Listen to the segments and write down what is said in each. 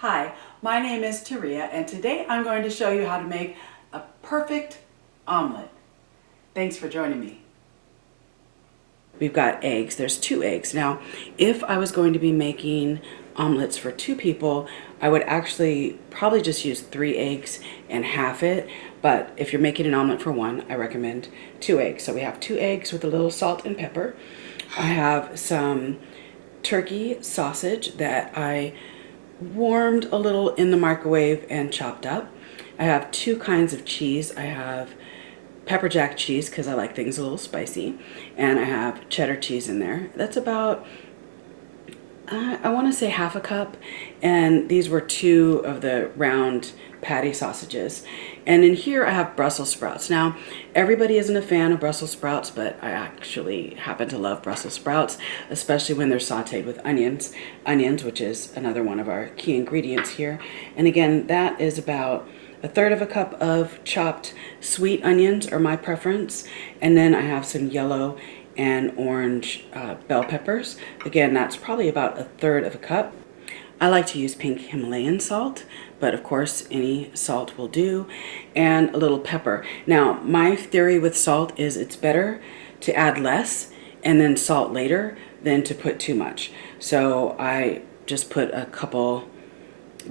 Hi, my name is Turiya, and today I'm going to show you how to make a perfect omelet. Thanks for joining me. We've got eggs. There's 2 eggs. Now, if I was going to be making omelets for 2 people, I would actually probably just use 3 eggs and half it. But if you're making an omelet for 1, I recommend 2 eggs. So we have 2 eggs with a little salt and pepper. I have some turkey sausage that I warmed a little in the microwave and chopped up. I have 2 kinds of cheese. I have pepper jack cheese because I like things a little spicy, and I have cheddar cheese in there. That's about I want to say half a cup, and these were 2 of the round patty sausages. And in here I have Brussels sprouts. Now, everybody isn't a fan of Brussels sprouts, but I actually happen to love Brussels sprouts, especially when they're sauteed with onions, which is another one of our key ingredients here. And again, that is about 1/3 of a cup of chopped sweet onions are my preference. And then I have some yellow and orange bell peppers. Again, that's probably about 1/3 of a cup. I like to use pink Himalayan salt, but of course any salt will do, and a little pepper. Now, my theory with salt is it's better to add less and then salt later than to put too much. So I just put a couple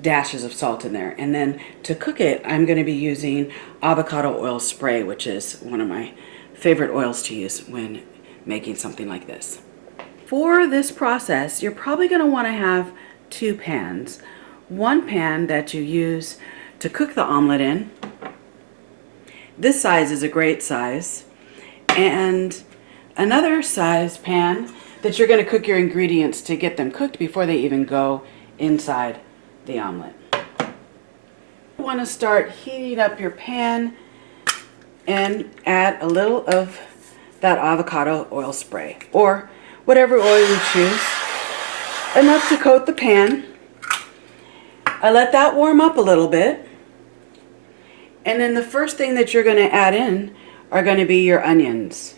dashes of salt in there. And then to cook it, I'm going to be using avocado oil spray, which is one of my favorite oils to use when making something like this. For this process, you're probably going to want to have 2 pans. One pan that you use to cook the omelet in. This size is a great size. And another size pan that you're going to cook your ingredients to get them cooked before they even go inside the omelet. You want to start heating up your pan and add a little of that avocado oil spray, or whatever oil you choose, enough to coat the pan. I let that warm up a little bit, and then the first thing that you're going to add in are going to be your onions.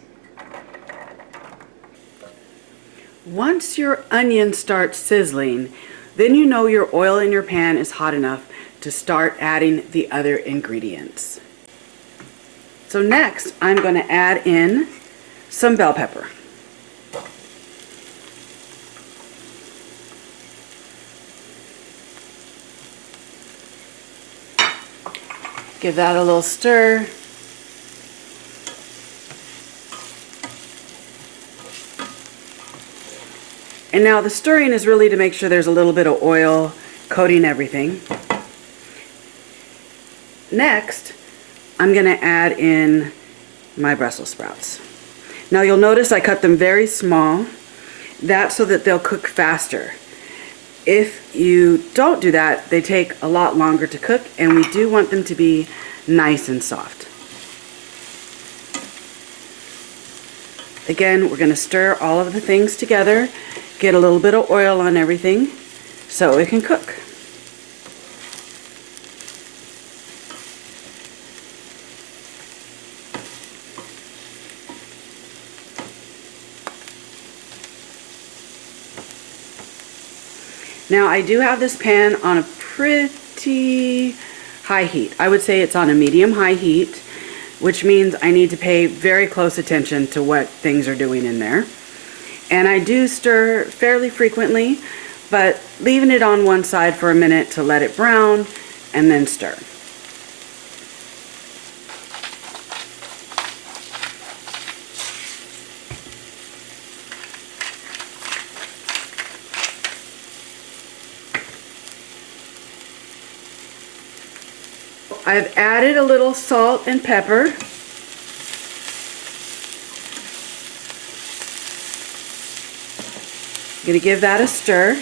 Once your onions start sizzling, then you know your oil in your pan is hot enough to start adding the other ingredients. So next, I'm going to add in some bell pepper. Give that a little stir. And now the stirring is really to make sure there's a little bit of oil coating everything. Next, I'm going to add in my Brussels sprouts. Now you'll notice I cut them very small. That's so that they'll cook faster. If you don't do that, they take a lot longer to cook, and we do want them to be nice and soft. Again, we're going to stir all of the things together, get a little bit of oil on everything so it can cook. Now, I do have this pan on a pretty high heat. I would say it's on a medium-high heat, which means I need to pay very close attention to what things are doing in there. And I do stir fairly frequently, but leaving it on one side for a minute to let it brown, and then stir. I've added a little salt and pepper. I'm going to give that a stir.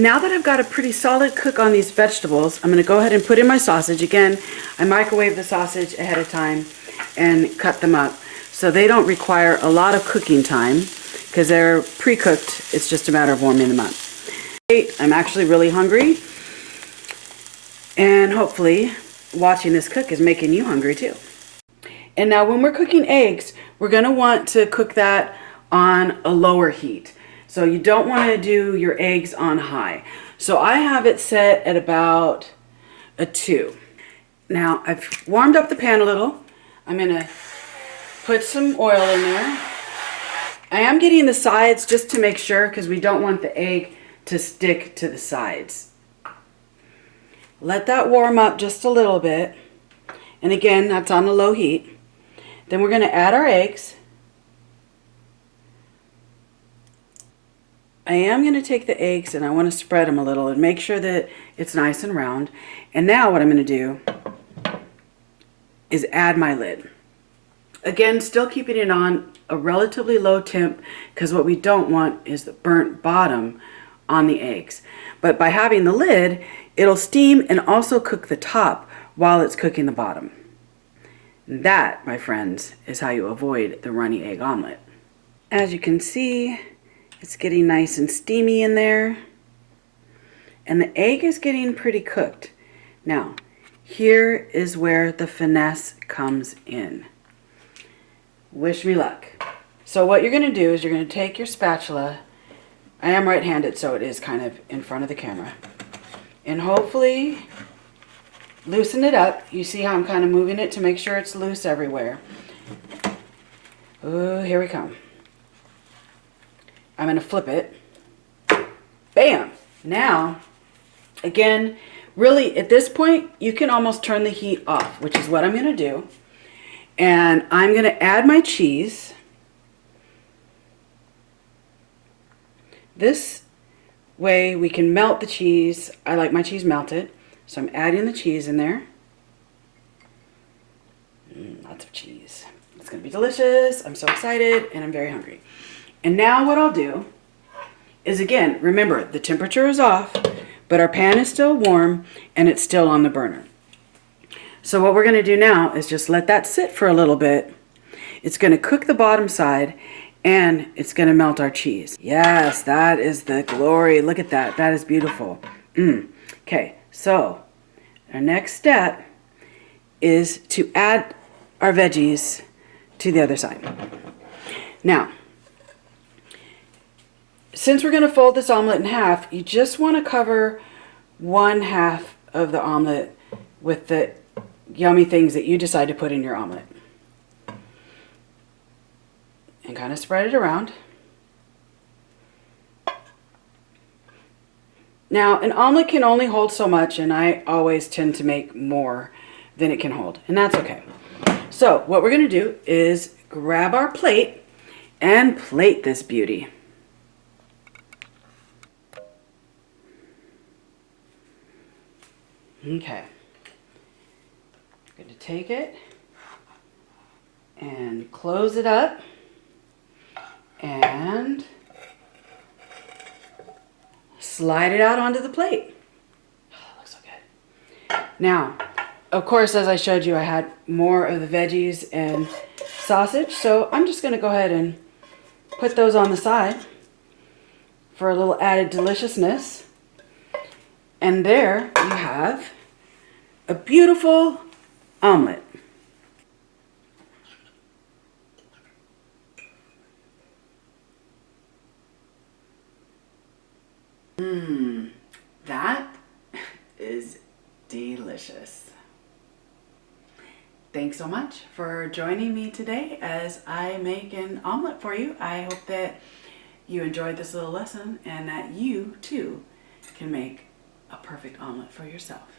Now that I've got a pretty solid cook on these vegetables, I'm going to go ahead and put in my sausage. Again, I microwave the sausage ahead of time and cut them up, so they don't require a lot of cooking time because they're pre-cooked. It's just a matter of warming them up. I'm actually really hungry, and hopefully watching this cook is making you hungry too. And now when we're cooking eggs, we're going to want to cook that on a lower heat. So you don't want to do your eggs on high. So I have it set at about a 2. Now I've warmed up the pan a little. I'm going to put some oil in there. I am getting the sides just to make sure, because we don't want the egg to stick to the sides. Let that warm up just a little bit. And again, that's on a low heat. Then we're going to add our eggs. I am going to take the eggs and I want to spread them a little and make sure that it's nice and round. And now what I'm going to do is add my lid. Again, still keeping it on a relatively low temp, because what we don't want is the burnt bottom on the eggs. But by having the lid, it'll steam and also cook the top while it's cooking the bottom. That, my friends, is how you avoid the runny egg omelet. As you can see, it's getting nice and steamy in there. And the egg is getting pretty cooked. Now, here is where the finesse comes in. Wish me luck. So what you're going to do is you're going to take your spatula. I am right-handed, so it is kind of in front of the camera. And hopefully loosen it up. You see how I'm kind of moving it to make sure it's loose everywhere. Oh, here we come. I'm going to flip it. Bam! Now, again, really at this point, you can almost turn the heat off, which is what I'm going to do. And I'm going to add my cheese. This way we can melt the cheese. I like my cheese melted, so I'm adding the cheese in there. Lots of cheese. It's going to be delicious. I'm so excited and I'm very hungry. And now what I'll do is, again, remember the temperature is off, but our pan is still warm and it's still on the burner. So what we're going to do now is just let that sit for a little bit. It's going to cook the bottom side and it's going to melt our cheese. Yes, that is the glory. Look at that. That is beautiful. Okay, so our next step is to add our veggies to the other side. Now, since we're going to fold this omelet in half, you just want to cover 1/2 of the omelet with the yummy things that you decide to put in your omelet. And kind of spread it around. Now, an omelet can only hold so much, and I always tend to make more than it can hold, and that's okay. So what we're going to do is grab our plate and plate this beauty. Okay. I'm going to take it and close it up and slide it out onto the plate. Oh, that looks so good. Now, of course, as I showed you, I had more of the veggies and sausage, so I'm just going to go ahead and put those on the side for a little added deliciousness. And there you have a beautiful omelet. That is delicious. Thanks so much for joining me today as I make an omelet for you. I hope that you enjoyed this little lesson and that you too can make a perfect omelet for yourself.